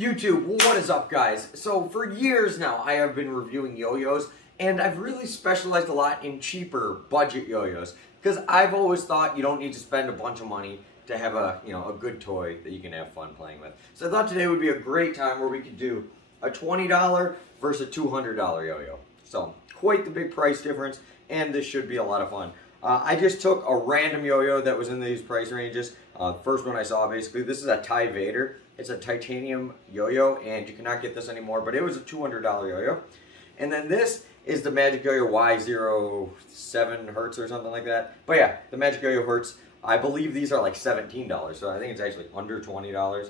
YouTube, what is up, guys? So for years now, I have been reviewing yo-yos, and I've really specialized a lot in cheaper budget yo-yos because I've always thought you don't need to spend a bunch of money to have a good toy that you can have fun playing with. So I thought today would be a great time where we could do a $20 versus a $200 yo-yo. So quite the big price difference, and this should be a lot of fun. I just took a random yo-yo that was in these price ranges. First one I saw, basically, this is a Ty Vader. It's a titanium yo-yo, and you cannot get this anymore, but it was a $200 yo-yo. And then this is the Magic Yo-Yo Y07 Hertz or something like that. But yeah, the Magic Yo-Yo Hertz. I believe these are like $17, so I think it's actually under $20.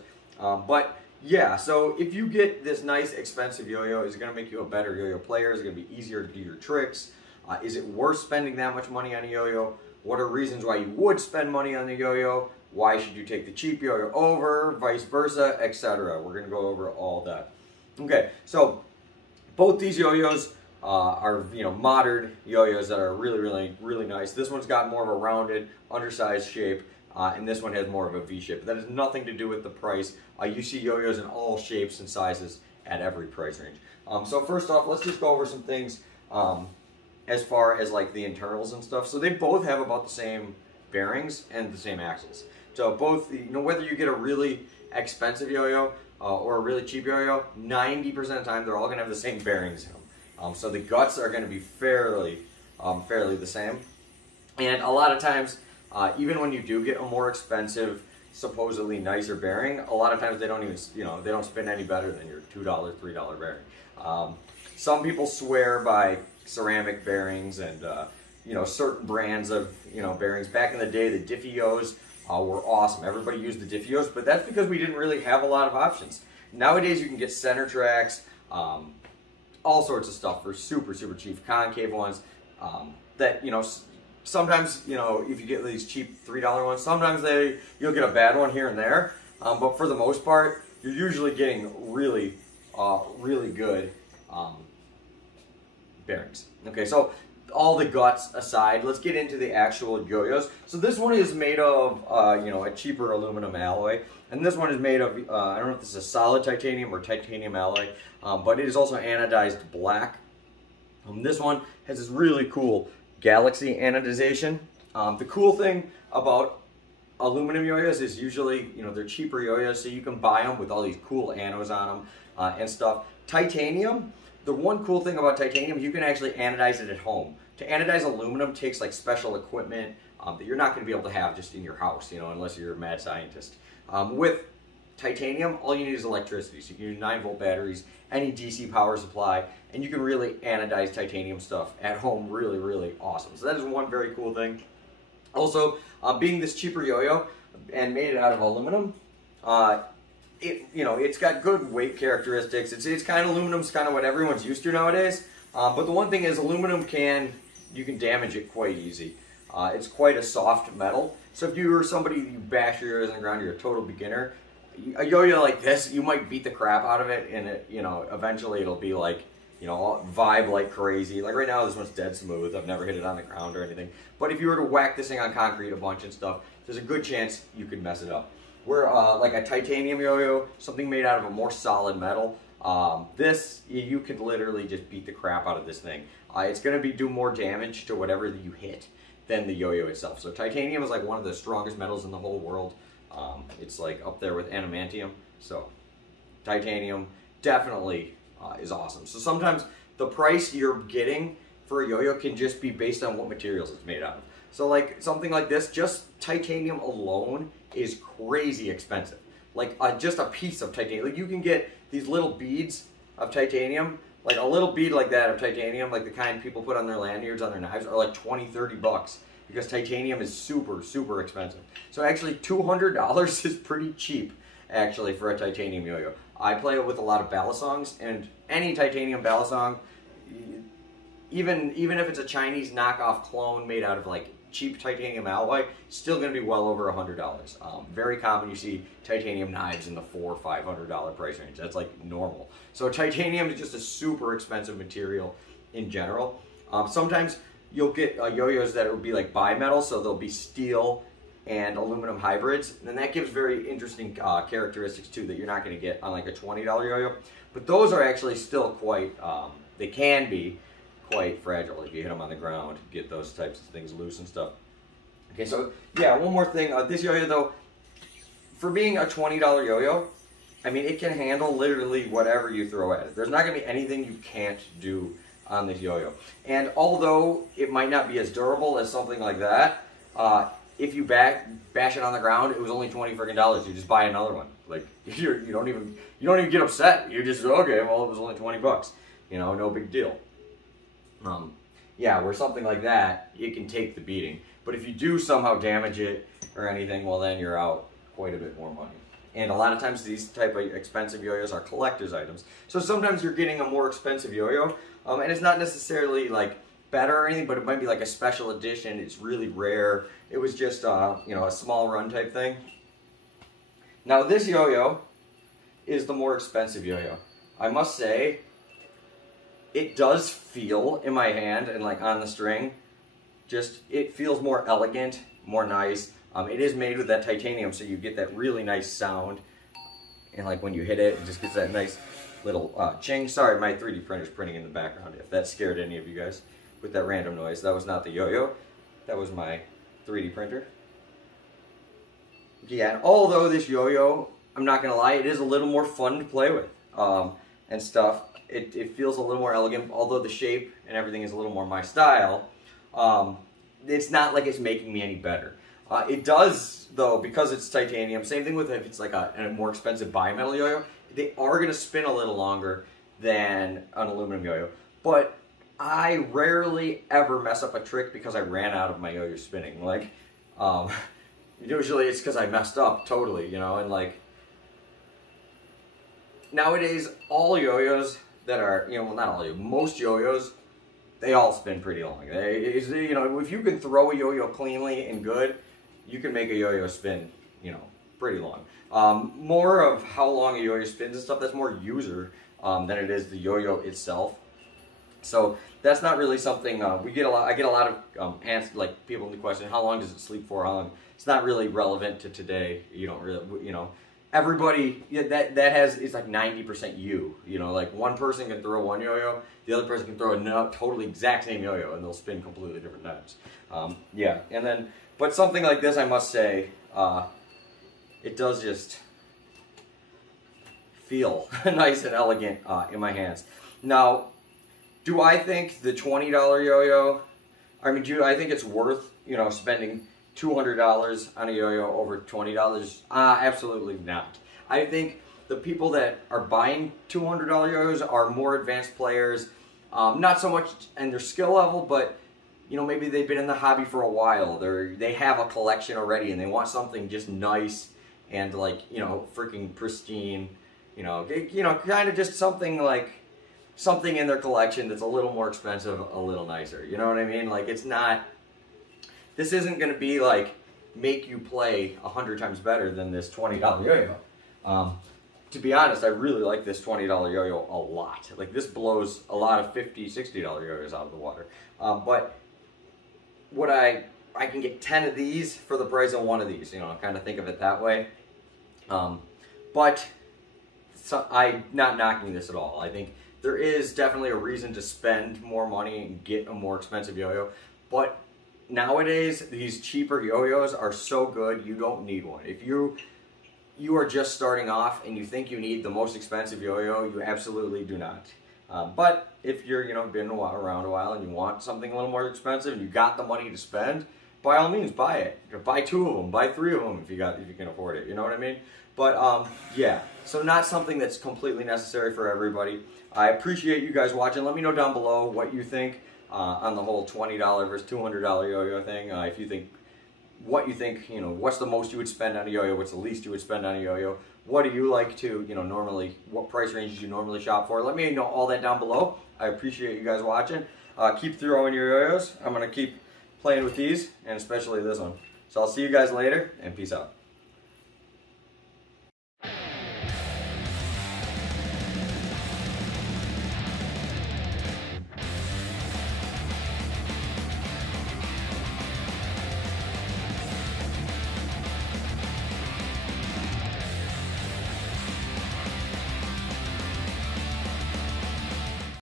But yeah, so if you get this nice expensive yo-yo, is it going to make you a better yo-yo player? Is it going to be easier to do your tricks? Is it worth spending that much money on a yo-yo? What are reasons why you would spend money on the yo-yo? Why should you take the cheap yo-yo over, vice versa, etc. We're going to go over all that. Okay, so both these yo-yos are modern yo-yos that are really nice. This one's got more of a rounded, undersized shape, and this one has more of a V shape. But that has nothing to do with the price. You see yo-yos in all shapes and sizes at every price range. So first off, let's just go over some things as far as like the internals and stuff. So they both have about the same bearings and the same axles. So both, whether you get a really expensive yo-yo or a really cheap yo-yo, 90% of the time they're all going to have the same bearings in them. So the guts are going to be fairly the same. And a lot of times, even when you do get a more expensive, supposedly nicer bearing, a lot of times they don't even, they don't spin any better than your $2, $3 bearing. Some people swear by ceramic bearings and certain brands of bearings. Back in the day, the Diffios were awesome. Everybody used the Diffios, but that's because we didn't really have a lot of options. Nowadays, you can get center tracks, all sorts of stuff for super cheap, concave ones. That sometimes if you get these cheap $3 ones, sometimes you'll get a bad one here and there. But for the most part, you're usually getting really good bearings. Okay, so all the guts aside, let's get into the actual yo-yos. So this one is made of, a cheaper aluminum alloy, and this one is made of, I don't know if this is a solid titanium or titanium alloy, but it is also anodized black. This one has this really cool galaxy anodization. The cool thing about aluminum yo-yos is usually, they're cheaper yo-yos, so you can buy them with all these cool anodes on them and stuff. Titanium, the one cool thing about titanium, you can actually anodize it at home. To anodize aluminum takes like special equipment that you're not going to be able to have just in your house, unless you're a mad scientist. With titanium, all you need is electricity. So you can use 9-volt batteries, any DC power supply, and you can really anodize titanium stuff at home really awesome. So that is one very cool thing. Also, being this cheaper yo-yo and made out of aluminum, it's got good weight characteristics. It's kind of, aluminum's kind of what everyone's used to nowadays. But the one thing is, aluminum you can damage it quite easy. It's quite a soft metal. So if you were somebody, you bash your ears on the ground, you're a total beginner, a yo-yo like this, you might beat the crap out of it, and eventually it'll be like, vibe like crazy. Like right now, this one's dead smooth. I've never hit it on the ground or anything. But if you were to whack this thing on concrete a bunch and stuff, there's a good chance you could mess it up. Where like a titanium yo-yo, something made out of a more solid metal, this, you could literally just beat the crap out of this thing. It's going to do more damage to whatever you hit than the yo-yo itself. So titanium is like one of the strongest metals in the whole world. It's like up there with adamantium. So titanium definitely is awesome. So sometimes the price you're getting for a yo-yo can just be based on what materials it's made out of. So like something like this, just titanium alone is crazy expensive. Like just a piece of titanium. Like you can get these little beads of titanium, like a little bead like that of titanium, like the kind people put on their lanyards, on their knives, are like 20, 30 bucks because titanium is super expensive. So actually $200 is pretty cheap actually for a titanium yo-yo. I play it with a lot of balisongs, and any titanium balisong, even if it's a Chinese knockoff clone made out of like cheap titanium alloy, still going to be well over $100. Very common, you see titanium knives in the $400 or $500 price range. That's like normal. So titanium is just a super expensive material in general. Sometimes you'll get yo-yos that will be like bimetal, so they'll be steel and aluminum hybrids, then that gives very interesting characteristics too that you're not going to get on like a $20 yo-yo. But those are actually still quite, they can be quite fragile if you hit them on the ground, get those types of things loose and stuff. Okay, so yeah, one more thing. This yo-yo though, for being a $20 yo-yo, I mean, it can handle literally whatever you throw at it. There's not going to be anything you can't do on this yo-yo. And although it might not be as durable as something like that, if you bash it on the ground, it was only $20 friggin'. You just buy another one. Like you don't even get upset. You just okay, well, it was only 20 bucks. You know, no big deal. Yeah, where something like that, it can take the beating. But if you do somehow damage it or anything, well, then you're out quite a bit more money. And a lot of times these type of expensive yo-yos are collector's items. So sometimes you're getting a more expensive yo-yo, and it's not necessarily like better or anything, but it might be like a special edition. It's really rare. It was just you know, a small run type thing. Now this yo-yo is the more expensive yo-yo. I must say, it does feel in my hand and like on the string, just it feels more elegant, more nice. It is made with that titanium, so you get that really nice sound. And like when you hit it, it just gets that nice little ching. Sorry, my 3D printer's printing in the background, if that scared any of you guys with that random noise. That was not the yo-yo. That was my 3D printer. Yeah, and although this yo-yo, I'm not going to lie, it is a little more fun to play with and stuff. It feels a little more elegant, although the shape and everything is a little more my style. It's not like it's making me any better. It does, though, because it's titanium. Same thing with if it's like a more expensive bimetal yo-yo. They are going to spin a little longer than an aluminum yo-yo. But I rarely ever mess up a trick because I ran out of my yo-yo spinning. Like, usually it's because I messed up totally, you know, and like, nowadays, all yo-yos that are, you know, well, not all yo-yos, most yo-yos, they all spin pretty long. You know, if you can throw a yo-yo cleanly and good, you can make a yo-yo spin, you know, pretty long. More of how long a yo-yo spins and stuff, that's more user than it is the yo-yo itself. So that's not really something we get a lot. I get a lot of answers, like people in the question, how long does it sleep for? How long? It's not really relevant to today. You don't really, you know, everybody that has is like 90% you. You know, like one person can throw one yo-yo, the other person can throw a totally exact same yo-yo, and they'll spin completely different times. Yeah, and then but something like this, I must say, it does just feel nice and elegant in my hands. Now, do I think the $20 yo-yo, I mean, do I think it's worth, you know, spending $200 on a yo-yo over $20? Absolutely not. I think the people that are buying $200 yo-yos are more advanced players, not so much in their skill level, but you know, maybe they've been in the hobby for a while. They have a collection already, and they want something just nice and like, you know, freaking pristine. You know, kind of just something like something in their collection that's a little more expensive, a little nicer. You know what I mean? Like, it's not. This isn't going to be like make you play 100 times better than this $20 yo-yo. To be honest, I really like this $20 yo-yo a lot. Like, this blows a lot of $50, $60 yo-yos out of the water. But what I can get 10 of these for the price of one of these. You know, kind of think of it that way. But so I'm not knocking this at all. I think there is definitely a reason to spend more money and get a more expensive yo-yo. But nowadays, these cheaper yo-yos are so good, you don't need one. If you are just starting off and you think you need the most expensive yo-yo, you absolutely do not. But if you're, you know, been around a while and you want something a little more expensive and you got the money to spend, by all means, buy it. Buy 2 of them, buy 3 of them if you can afford it. You know what I mean? But yeah, so not something that's completely necessary for everybody. I appreciate you guys watching. Let me know down below what you think on the whole $20 versus $200 yo-yo thing. If you think, what you think, you know, what's the most you would spend on a yo-yo? What's the least you would spend on a yo-yo? What do you like to, you know, normally, what price ranges you normally shop for? Let me know all that down below. I appreciate you guys watching. Keep throwing your yo-yos. I'm going to keep playing with these, and especially this one. So I'll see you guys later, and peace out.